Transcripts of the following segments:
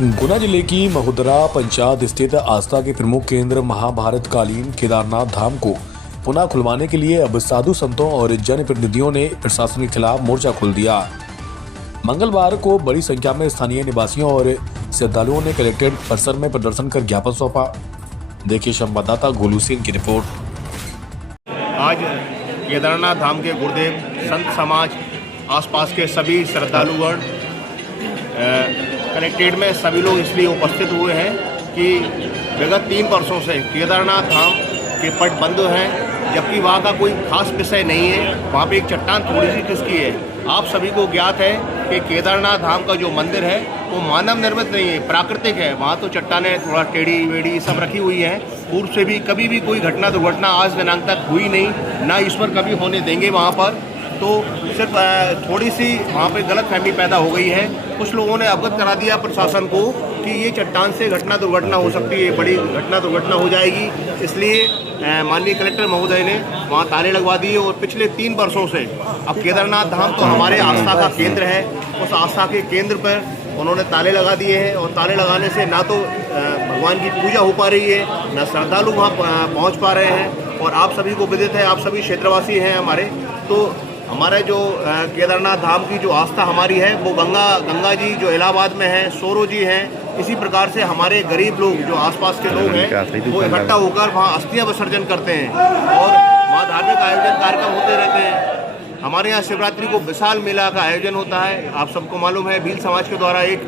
गुना जिले की महुदरा पंचायत स्थित आस्था के प्रमुख केंद्र महाभारतकालीन केदारनाथ धाम को पुनः खुलवाने के लिए अब साधु संतों और जनप्रतिनिधियों ने प्रशासन के खिलाफ मोर्चा खोल दिया। मंगलवार को बड़ी संख्या में स्थानीय निवासियों और श्रद्धालुओं ने कलेक्ट्रेट परिसर में प्रदर्शन कर ज्ञापन सौंपा। देखिए संवाददाता गोलू सिंह की रिपोर्ट। आज केदारनाथ धाम के गुरुदेव संत समाज आसपास के सभी श्रद्धालुगण कलेक्ट्रेट में सभी लोग इसलिए उपस्थित हुए हैं कि विगत 3 वर्षों से केदारनाथ धाम के पट बंद हैं, जबकि वहाँ का कोई खास विषय नहीं है। वहाँ पे एक चट्टान थोड़ी सी खिसकी है। आप सभी को ज्ञात है कि केदारनाथ धाम का जो मंदिर है वो मानव निर्मित नहीं है, प्राकृतिक है। वहाँ तो चट्टानें थोड़ा टेढ़ी वेढ़ी सब रखी हुई हैं। पूर्व से भी कभी भी कोई घटना दुर्घटना आज दिनांक तक हुई नहीं, ना ईश्वर कभी होने देंगे वहाँ पर। तो सिर्फ थोड़ी सी वहाँ पे गलतफहमी पैदा हो गई है। कुछ लोगों ने अवगत करा दिया प्रशासन को कि ये चट्टान से घटना दुर्घटना हो सकती है, बड़ी घटना दुर्घटना हो जाएगी। इसलिए माननीय कलेक्टर महोदय ने वहाँ ताले लगवा दिए और पिछले 3 वर्षों से अब केदारनाथ धाम तो हमारे आस्था का केंद्र है, उस आस्था के केंद्र पर उन्होंने ताले लगा दिए हैं। और ताले लगाने से ना तो भगवान की पूजा हो पा रही है, ना श्रद्धालु वहाँ पहुँच पा रहे हैं। और आप सभी को विदित है, आप सभी क्षेत्रवासी हैं हमारे, तो हमारे जो केदारनाथ धाम की जो आस्था हमारी है वो गंगा जी जो इलाहाबाद में है, सोरो जी हैं। इसी प्रकार से हमारे गरीब लोग जो आसपास के लोग हैं वो इकट्ठा होकर वहाँ अस्थियाँ विसर्जन करते हैं और वहाँ धार्मिक आयोजन कार्यक्रम होते रहते हैं। हमारे यहाँ शिवरात्रि को विशाल मेला का आयोजन होता है। आप सबको मालूम है, भील समाज के द्वारा एक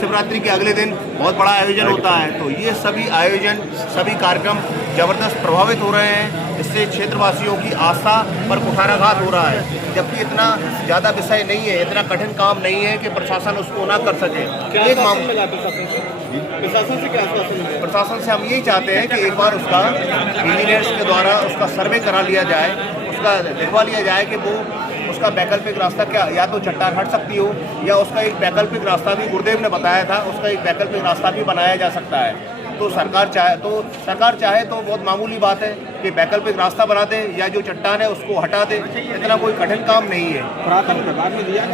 शिवरात्रि के अगले दिन बहुत बड़ा आयोजन होता है। तो ये सभी आयोजन सभी कार्यक्रम ज़बरदस्त प्रभावित हो रहे हैं। इससे क्षेत्रवासियों की आस्था पर कुठाराघात हो रहा है, जबकि इतना ज़्यादा विषय नहीं है, इतना कठिन काम नहीं है कि प्रशासन उसको ना कर सके। एक मामला प्रशासन से क्या प्रशासन से हम यही चाहते हैं कि एक बार उसका इंजीनियर्स के द्वारा उसका सर्वे करा लिया जाए, उसका लिखवा लिया जाए कि वो उसका वैकल्पिक रास्ता क्या, या तो चट्टान हट सकती हो या उसका एक वैकल्पिक रास्ता भी गुरुदेव ने बताया था, उसका एक वैकल्पिक रास्ता भी बनाया जा सकता है। तो सरकार चाहे तो बहुत मामूली बात है कि वैकल्पिक रास्ता बना दे या जो चट्टान है उसको हटा दे। इतना कोई कठिन काम नहीं है। पुरातत्व विभाग ने दिया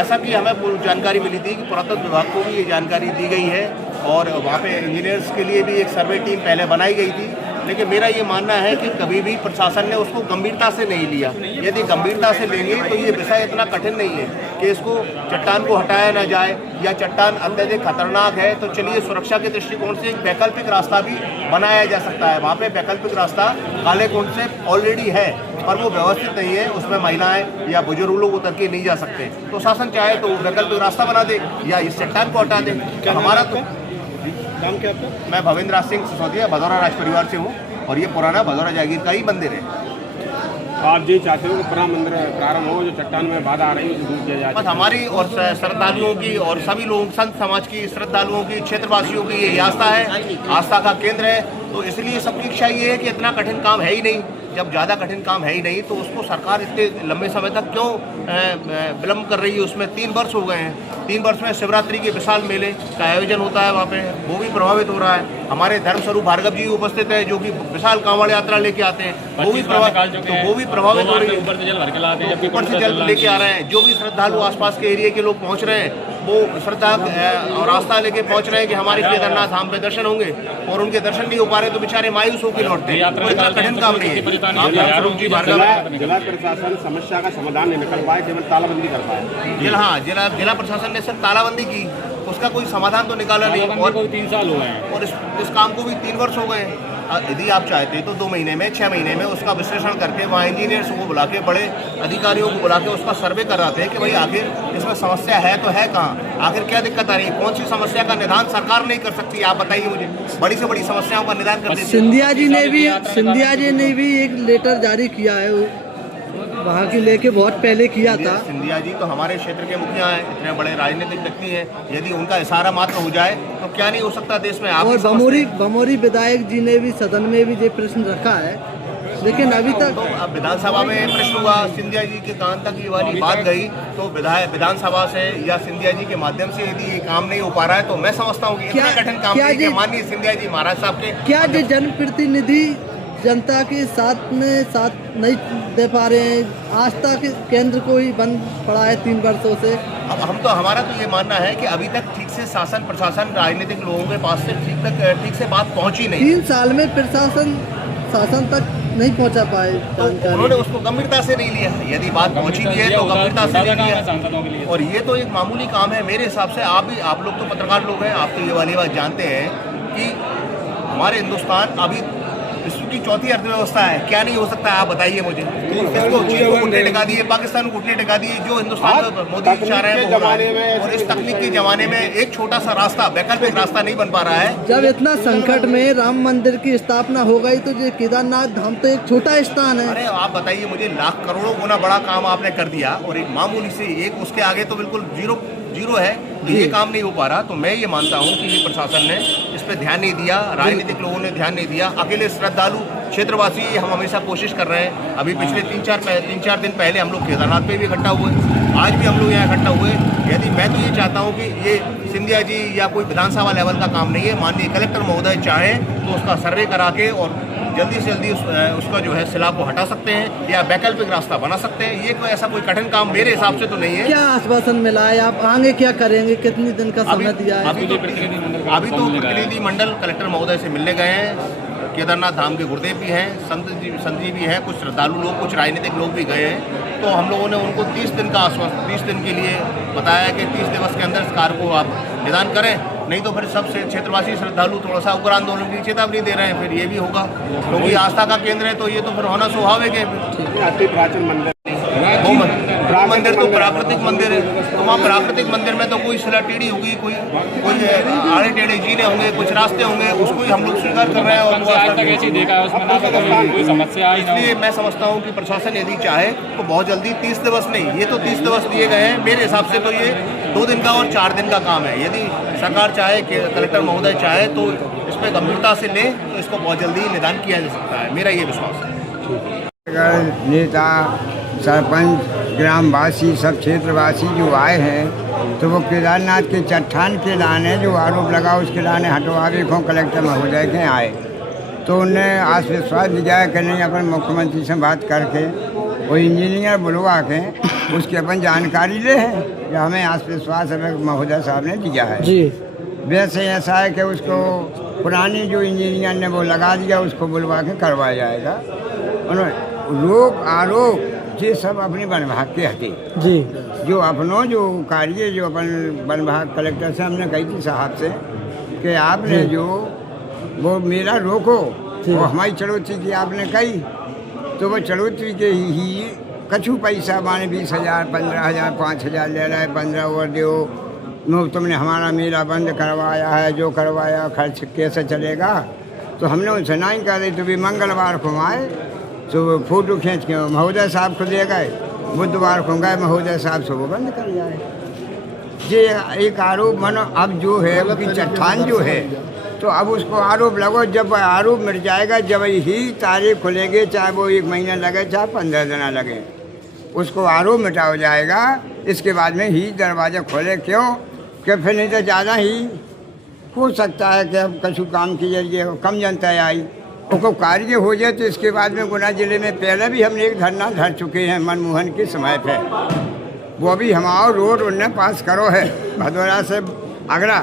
ऐसा कि हमें जानकारी मिली थी कि पुरातत्व विभाग को भी ये जानकारी दी गई है और वहाँ पे इंजीनियर्स के लिए भी एक सर्वे टीम पहले बनाई गई थी। लेकिन मेरा ये मानना है कि कभी भी प्रशासन ने उसको गंभीरता से नहीं लिया। यदि गंभीरता से लेंगे तो ये विषय इतना कठिन नहीं है कि इसको चट्टान को हटाया ना जाए या चट्टान अत्यधिक खतरनाक है। तो चलिए सुरक्षा के दृष्टिकोण से एक वैकल्पिक रास्ता भी बनाया जा सकता है। वहाँ पे वैकल्पिक रास्ता काले कुंड से ऑलरेडी है पर वो व्यवस्थित नहीं है, उसमें महिलाएं या बुजुर्ग लोग उतर के नहीं जा सकते। तो शासन चाहे तो वैकल्पिक रास्ता बना दे या इस चट्टान को हटा दे। हमारा तो नाम क्या आपका? मैं भवेंद्र सिंह सिसोदिया भदौरा राज परिवार से हूँ और ये पुराना भदौरा जागीर का ही मंदिर है। आप जी चाहते हो कि पुराना मंदिर प्रारंभ हो, जो चट्टान में बाधा आ रही है दूर किया जाए? बस हमारी और श्रद्धालुओं की और सभी लोग संत समाज की श्रद्धालुओं की क्षेत्रवासियों की ये आस्था है, आस्था का केंद्र है। तो इसलिए सबकी इच्छा ये है कि इतना कठिन काम है ही नहीं। जब ज़्यादा कठिन काम है ही नहीं तो उसको सरकार इतने लंबे समय तक क्यों विलम्ब कर रही है? उसमें 3 वर्ष हो गए हैं। 3 वर्ष में शिवरात्रि के विशाल मेले का आयोजन होता है, वहाँ पे वो भी प्रभावित हो रहा है। हमारे धर्मस्वरूप भार्गव जी उपस्थित है जो कि विशाल कांवड़ यात्रा लेके आते हैं, वो भी प्रभावित हो रही है। ऊपर से जल लेके आ रहे हैं। जो भी श्रद्धालु आसपास के एरिया के लोग पहुँच रहे हैं वो श्रद्धा और आस्था लेके पहुँच रहे हैं कि हमारे केदारनाथ धाम पे दर्शन होंगे, और उनके दर्शन नहीं हो पा रहे तो बेचारे मायूस होकर लौटते हैं। तो इतना कठिन काम नहीं है। जिला प्रशासन समस्या का समाधान नहीं निकल पाए, केवल तालाबंदी कर पाए। जिला प्रशासन ने सिर्फ तालाबंदी की, उसका कोई समाधान तो निकाला नहीं। और 3 साल हो गए हैं और इस काम को भी 3 वर्ष हो गए हैं। यदि आप चाहते तो 2 महीने में 6 महीने में उसका विश्लेषण करके वहाँ इंजीनियर्स को बुला के बड़े अधिकारियों को बुला के उसका सर्वे कराते हैं कि भाई आखिर इसमें समस्या है तो है कहाँ, आखिर क्या दिक्कत आ रही है, कौन सी समस्या का निदान सरकार नहीं कर सकती? आप बताइए मुझे, बड़ी से बड़ी समस्याओं का निदान कर दीजिए। सिंधिया जी ने भी एक लेटर जारी किया है, वहाँ की लेके बहुत पहले किया था। सिंधिया जी तो हमारे क्षेत्र के मुखिया हैं, इतने बड़े राजनीतिक व्यक्ति हैं। यदि उनका इशारा मात्र हो जाए तो क्या नहीं हो सकता देश में। और बमोरी विधायक जी ने भी सदन में भी ये प्रश्न रखा है, लेकिन अभी तक तो अब विधानसभा में प्रश्न हुआ, सिंधिया जी के कान तक ये वाली बात गई तो विधानसभा से या सिंधिया जी के माध्यम से यदि ये काम नहीं हो पा रहा है तो मैं समझता हूँ कि इतना कठिन काम नहीं है। माननीय सिंधिया जी महाराज साहब के क्या जो जनप्रतिनिधि जनता के साथ में साथ नहीं दे पा रहे हैं। आस्था के केंद्र को ही बंद पड़ा है 3 वर्षों से। अब हमारा तो ये मानना है कि अभी तक ठीक से शासन प्रशासन राजनीतिक लोगों के पास से ठीक से बात पहुंची नहीं। 3 साल में प्रशासन शासन तक नहीं पहुंचा पाए जानकारी। उन्होंने उसको गंभीरता से नहीं लिया। यदि बात पहुंची भी है तो गंभीरता से नहीं लिया। और ये तो एक मामूली काम है मेरे हिसाब से। आप लोग तो पत्रकार लोग हैं, आप तो ये वाली बात जानते हैं कि हमारे हिंदुस्तान अभी विश्व की 4थी अर्थव्यवस्था है। क्या नहीं हो सकता है आप बताइए मुझे। इसको चीन को घुटने टिका दिए, पाकिस्तान को घुटने टिका दिए, जो हिंदुस्तान में मोदी चाह रहे हैं वो हो रहा है। और इस तकनीक के जमाने में एक छोटा सा रास्ता, वैकल्पिक रास्ता नहीं बन पा रहा है। जब इतना संकट में राम मंदिर की स्थापना हो गई तो ये केदारनाथ धाम तो एक छोटा स्थान है। अरे आप बताइए मुझे, लाख करोड़ों गुना बड़ा काम आपने कर दिया और एक मामूली से एक उसके आगे तो बिल्कुल जीरो है। तो ये काम नहीं हो पा रहा। तो मैं ये मानता हूँ कि ये प्रशासन ने इस पे ध्यान नहीं दिया, राजनीतिक लोगों ने ध्यान नहीं दिया। अकेले श्रद्धालु क्षेत्रवासी हम हमेशा कोशिश कर रहे हैं। अभी पिछले 3-4 दिन पहले हम लोग केदारनाथ पे भी इकट्ठा हुए, आज भी हम लोग यहाँ इकट्ठा हुए। यदि मैं तो ये चाहता हूँ कि ये सिंधिया जी या कोई विधानसभा लेवल का काम नहीं है। माननीय कलेक्टर महोदय चाहे तो उसका सर्वे करा के और जल्दी से जल्दी उसका जो है सिला को हटा सकते हैं या वैकल्पिक रास्ता बना सकते हैं। ये कोई ऐसा कोई कठिन काम मेरे हिसाब से तो नहीं है। क्या आश्वासन मिला है, आप आगे क्या करेंगे, कितने दिन का समय दिया है? अभी तो प्रतिनिधि मंडल कलेक्टर महोदय से मिलने गए हैं। केदारनाथ धाम के गुरुदेव भी हैं, संत जी भी हैं, कुछ श्रद्धालु लोग, कुछ राजनीतिक लोग भी गए हैं। तो हम लोगों ने उनको 30 दिन का आश्वासन 30 दिन के लिए बताया कि 30 दिवस के अंदर इस कार्य को आप निदान करें, नहीं तो फिर सब क्षेत्रवासी श्रद्धालु थोड़ा सा उग्र आंदोलन की चेतावनी दे रहे हैं। फिर ये भी होगा क्योंकि आस्था का केंद्र है तो ये तो फिर होना स्वाभाविक है। अति प्राचीन मंदिर मंदिर तो प्राकृतिक मंदिर है। तो वहाँ प्राकृतिक मंदिर में तो कोई शिला टेढ़ी होगी, कोई आड़े टेढ़े जीने होंगे, कुछ रास्ते होंगे, उसको ही हम लोग स्वीकार कर रहे हैं। और इसलिए मैं समझता हूँ कि प्रशासन यदि चाहे तो बहुत जल्दी 30 दिवस नहीं, ये तो 30 दिवस दिए गए हैं। मेरे हिसाब से तो ये 2 दिन का और 4 दिन का काम है। यदि सरकार चाहे, कलेक्टर महोदय चाहे तो इस पर गंभीरता से ले तो इसको बहुत जल्दी निदान किया जा सकता है। मेरा ये विश्वास है। नेता, सरपंच, ग्रामवासी, सब क्षेत्रवासी जो आए हैं तो वो केदारनाथ के चट्टान के लाने जो आरोप लगा उसके लाने हटवावे को कलेक्टर महोदय के आए। तो उनने आश्वास दिया कि नहीं, अपन मुख्यमंत्री से बात करके वो इंजीनियर बुलवा के उसकी अपन जानकारी ले हैं। या हमें आश्वास महोदय साहब ने दिया है जी। वैसे ऐसा है कि उसको पुरानी जो इंजीनियर ने वो लगा दिया, उसको बुलवा के करवाया जाएगा। उन्होंने रोक आरोप ये सब अपने वन विभाग के हटे जी। जो अपनों जो कार्य जो अपन वन विभाग कलेक्टर से हमने कही थी साहब से कि आपने जो वो मेरा रोको, वो हमारी चढ़ोतरी की आपने कही तो वो चढ़ोतरी के ही कछु पैसा माने 20,000, 15,000, 5,000 ले रहा है, 15 और दो नो तुमने हमारा मेला बंद करवाया है, जो करवाया खर्च कैसे चलेगा। तो हमने उनसे नहीं कर रही। तो भी मंगलवार को आए तो फोटो खींच के महोदय साहब को दे गए, बुधवार को गए महोदय साहब से वो बंद कर जाए। ये एक आरोप मानो अब जो है उनकी चट्टान जो है तो अब उसको आरोप लगो। जब आरोप मिट जाएगा, जब ही तारीख खुलेगी, चाहे वो 1 महीना लगे चाहे 15 दिन लगे, उसको आरोप मिटा हो जाएगा। इसके बाद में ही दरवाज़ा खोले, क्यों कि फिर नहीं तो ज़्यादा ही हो सकता है कि अब कछु काम के जरिए कम जनता आई उसको कार्य हो जाए। तो इसके बाद में गुना जिले में पहले भी हमने एक धरना धर चुके हैं मनमोहन के समय पे। वो भी हमारा रोड उनने पास करो है भदौरा से आगरा।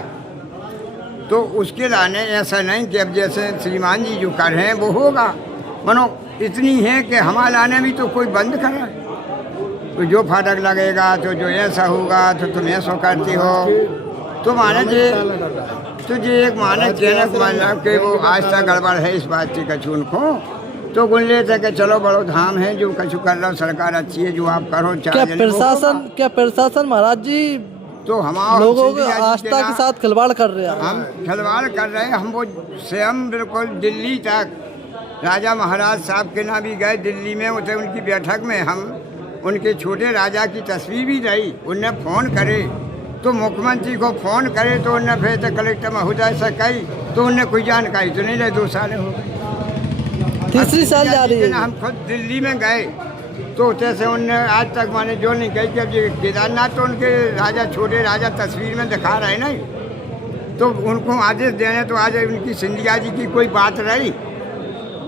तो उसके लाने ऐसा नहीं कि अब जैसे श्रीमान जी जो कर रहे हैं वो होगा। मानो इतनी है कि हमारे लाने भी तो कोई बंद कर रहा है। तो जो फाटक लगेगा तो जो ऐसा होगा तो तुम ऐसा करती हो तो माने तो ये एक माने जनक माना कि वो आज तक गड़बड़ है इस बात की कछु उनको तो गुल्ले थे कि चलो बड़ो धाम है जो कछु कर रहा सरकार अच्छी है जो आप करो। क्या प्रशासन महाराज जी तो हमारे लोगों को आस्था के साथ खिलवाड़ कर रहे हैं? हम खिलवाड़ कर रहे हैं। हम वो स्वयं बिल्कुल दिल्ली तक राजा महाराज साहब के ना भी गए दिल्ली में, उसे उनकी बैठक में हम उनके छोटे राजा की तस्वीर भी रही। उनने फ़ोन करे तो मुख्यमंत्री को फ़ोन करे तो उनने फिर तो कलेक्टर महोदय से कही तो उनने कोई जानकारी तो नहीं रही। 2 साल हो गए, 3 साल जा रही है। हम खुद दिल्ली में गए तो जैसे उनने आज तक माने जो नहीं कही कि अब ये केदारनाथ तो उनके राजा छोटे राजा तस्वीर में दिखा रहे नहीं तो उनको आदेश देने तो आज उनकी सिंधिया जी की कोई बात रही।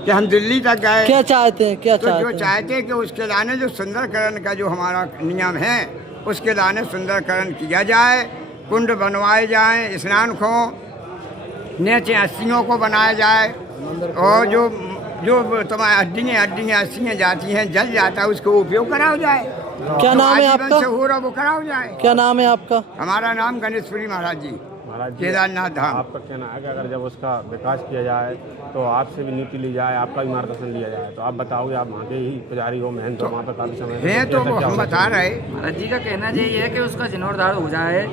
कि हम दिल्ली तक गए। क्या चाहते हैं, क्या तो जो चाहते हैं? चाहते हैं कि उसके लाने जो सुंदरकरण का जो हमारा नियम है उसके लाने सुंदरकरण किया जाए, कुंड बनवाए जाएं, स्नान खो नीचे अस्थियों को बनाया जाए और जो जो तुम्हारे हड्डियाँ अस्थियाँ जाती हैं जल जाता है उसको उपयोग कराया जाए। क्या नाम है आजीवन आपका? से हो रहा वो कराया जाए। क्या नाम है आपका? हमारा नाम गणेशपुरी महाराज जी, महाराज जी, केदारनाथ धाम। आपका कहना है कि अगर जब उसका विकास किया जाए तो आपसे भी नीति ली जाए, आपका भी मार्गदर्शन लिया जाए, तो आप बताओगे, आप वहाँ के ही पुजारी हो, महंत हो, वहाँ पर काफ़ी समय हैं तो वो हम बता रहे। महाराज जी का कहना यही है कि उसका जीर्णोद्धार हो जाए,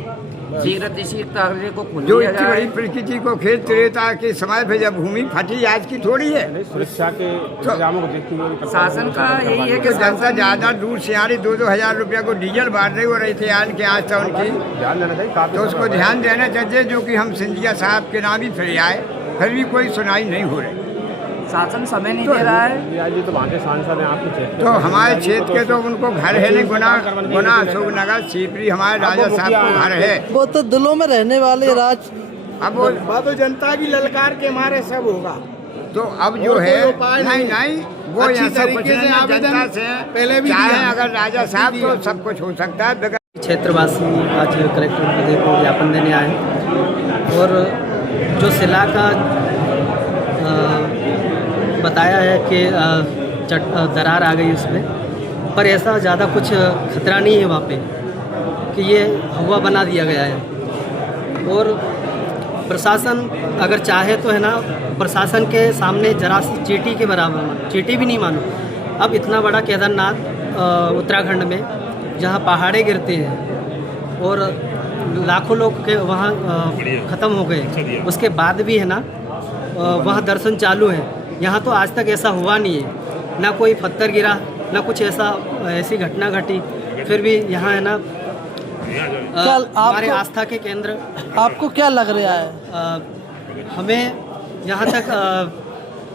शीघ्र कार्य को खोल जो दिया इतनी जाए। बड़ी प्रकृति को खेल त्रेता के समय पे जब भूमि फटी आज की थोड़ी है। सुरक्षा के इंतजामों को देखते हुए शासन का यही है कि तो जनता ज्यादा दूर से आ रही, 2-2 हज़ार रुपया को डीजल बांट रही हो रही थी आज के आज तक उनकी, ध्यान देना चाहिए काफी तो उसको ध्यान देना चाहिए। जो कि हम सिंधिया साहब के नाम ही फिर आए, फिर भी कोई सुनाई नहीं हो रही। शासन समय नहीं दे रहा है। सिंधिया जी तो वहाँ के सांसद हैं आपके क्षेत्र तो हमारे क्षेत्र के तो उनको घर है नहीं, गुना अशोक नगर सीपरी हमारे राजा साहब को घर है। वो तो दिलों में रहने वाले राज। अब वो तो जनता की ललकार के मारे सब होगा। तो अब जो है नहीं वो अच्छी यहाँ से तरीके कुछ से नहीं, आवेदन जनता से पहले भी चाहे दिया। अगर राजा साहब तो सब कुछ हो सकता है। क्षेत्रवासी आज कलेक्टर महोदय को ज्ञापन देने आए हैं और जो शिला का बताया है कि दरार आ गई उसमें, पर ऐसा ज़्यादा कुछ खतरा नहीं है वहाँ पे कि ये हुआ बना दिया गया है। और प्रशासन अगर चाहे तो है ना, प्रशासन के सामने जरा सी चींटी के बराबर, चींटी भी नहीं मानो। अब इतना बड़ा केदारनाथ उत्तराखंड में जहाँ पहाड़े गिरते हैं और लाखों लोग के वहाँ ख़त्म हो गए, उसके बाद भी है ना वहाँ दर्शन चालू है। यहाँ तो आज तक ऐसा हुआ नहीं है, ना कोई पत्थर गिरा, ना कुछ ऐसी घटना घटी, फिर भी यहाँ है ना हमारे आस्था के केंद्र। आपको क्या लग रहा है? हमें यहाँ तक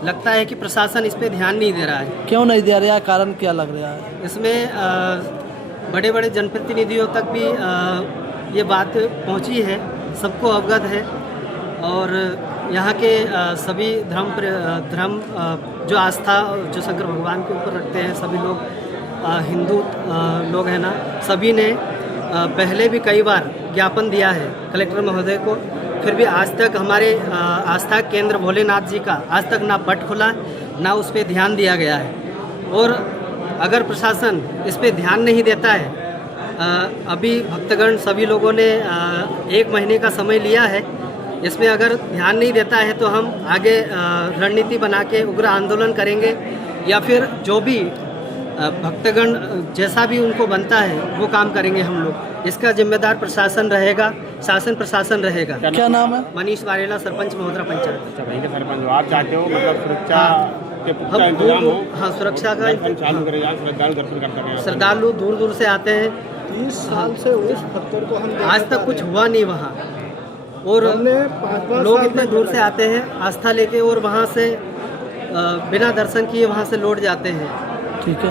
लगता है कि प्रशासन इस पे ध्यान नहीं दे रहा है। क्यों नहीं दे रहा है? कारण क्या लग रहा है? इसमें बड़े बड़े जनप्रतिनिधियों तक भी ये बात पहुँची है, सबको अवगत है। और यहाँ के सभी धर्म जो आस्था जो शंकर भगवान के ऊपर रखते हैं, सभी लोग हिंदू लोग हैं ना, सभी ने पहले भी कई बार ज्ञापन दिया है कलेक्टर महोदय को, फिर भी आज तक हमारे आस्था केंद्र भोलेनाथ जी का आज तक ना पट खुला, ना उस पर ध्यान दिया गया है। और अगर प्रशासन इस पर ध्यान नहीं देता है, अभी भक्तगण सभी लोगों ने 1 महीने का समय लिया है, इसमें अगर ध्यान नहीं देता है तो हम आगे रणनीति बना के उग्र आंदोलन करेंगे, या फिर जो भी भक्तगण जैसा भी उनको बनता है वो काम करेंगे हम लोग। इसका जिम्मेदार प्रशासन रहेगा, शासन प्रशासन रहेगा। क्या नाम है? मनीष वारेला, सरपंच महोदरा पंचायत। अच्छा, वहीं के सरपंच हो आप, चाहते हो मतलब सुरक्षा के पुख्ता हम इंतजाम हो, हाँ सुरक्षा का दर्शन चालू करे जाए, श्रद्धालु दर्शन कर सकें। श्रद्धालु दूर दूर से आते हैं। 30 साल से उस पत्थर को हम आज तक कुछ हुआ नहीं वहाँ, और लोग इतने दूर से आते हैं आस्था लेके और वहाँ से बिना दर्शन किए वहाँ से लौट जाते हैं। ठीक है,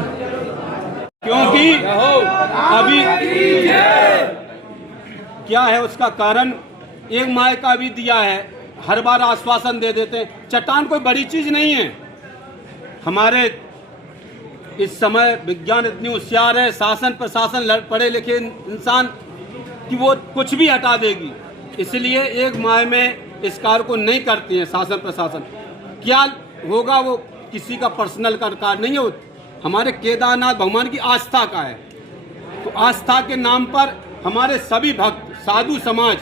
क्योंकि अभी क्या है उसका कारण, एक माह का भी दिया है, हर बार आश्वासन दे देते हैं। चट्टान कोई बड़ी चीज नहीं है। हमारे इस समय विज्ञान इतनी होशियार है, शासन प्रशासन पढ़े लिखे इंसान कि वो कुछ भी हटा देगी, इसलिए 1 माह में इस कार्य को नहीं करती है शासन प्रशासन। क्या होगा वो किसी का पर्सनल कार्य नहीं है, हमारे केदारनाथ भगवान की आस्था का है। तो आस्था के नाम पर हमारे सभी भक्त, साधु समाज,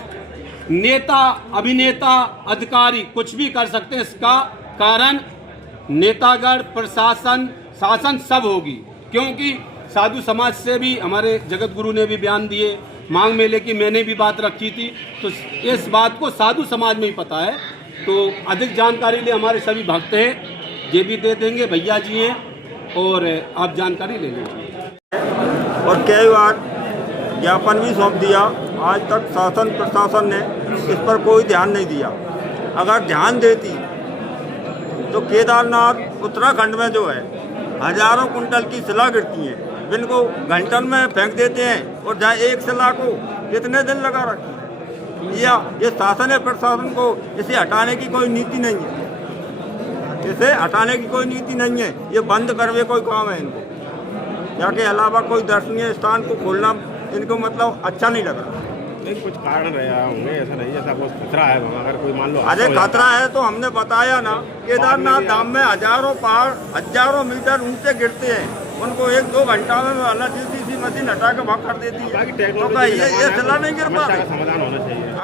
नेता, अभिनेता, अधिकारी कुछ भी कर सकते हैं। इसका कारण नेतागण, प्रशासन, शासन सब होगी, क्योंकि साधु समाज से भी हमारे जगत गुरु ने भी बयान दिए, मांग मेले की मैंने भी बात रखी थी, तो इस बात को साधु समाज में ही पता है। तो अधिक जानकारी लिए हमारे सभी भक्त हैं, ये भी दे देंगे, भैया जी हैं, और आप जानकारी ले लीजिए। और कई बार ज्ञापन भी सौंप दिया, आज तक शासन प्रशासन ने इस पर कोई ध्यान नहीं दिया। अगर ध्यान देती तो केदारनाथ उत्तराखंड में जो है हजारों कुंटल की शिला गिरती हैं, जिनको घंटन में फेंक देते हैं, और जहाँ एक शिला को कितने दिन लगा रखी है। या ये शासन है प्रशासन को इसे हटाने की कोई नीति नहीं है, इसे हटाने की कोई नीति नहीं है, ये बंद करवे कोई काम है इनको। या के अलावा कोई दर्शनीय स्थान को खोलना इनको मतलब अच्छा नहीं लग रहा। नहीं, कुछ कारण रहे होंगे, ऐसा नहीं जैसा कुछ खतरा है वहाँ, अगर कोई मान लो अरे खतरा है तो हमने बताया ना, केदारनाथ धाम में हजारों पहाड़ हजारों मीटर ऊंचे गिरते हैं, उनको 1-2 घंटा में वाला जीसीसी मशीन हटा के भाग कर देती है। टेक्नोलॉजी ये चला नहीं गिर पा समाधान होना चाहिए।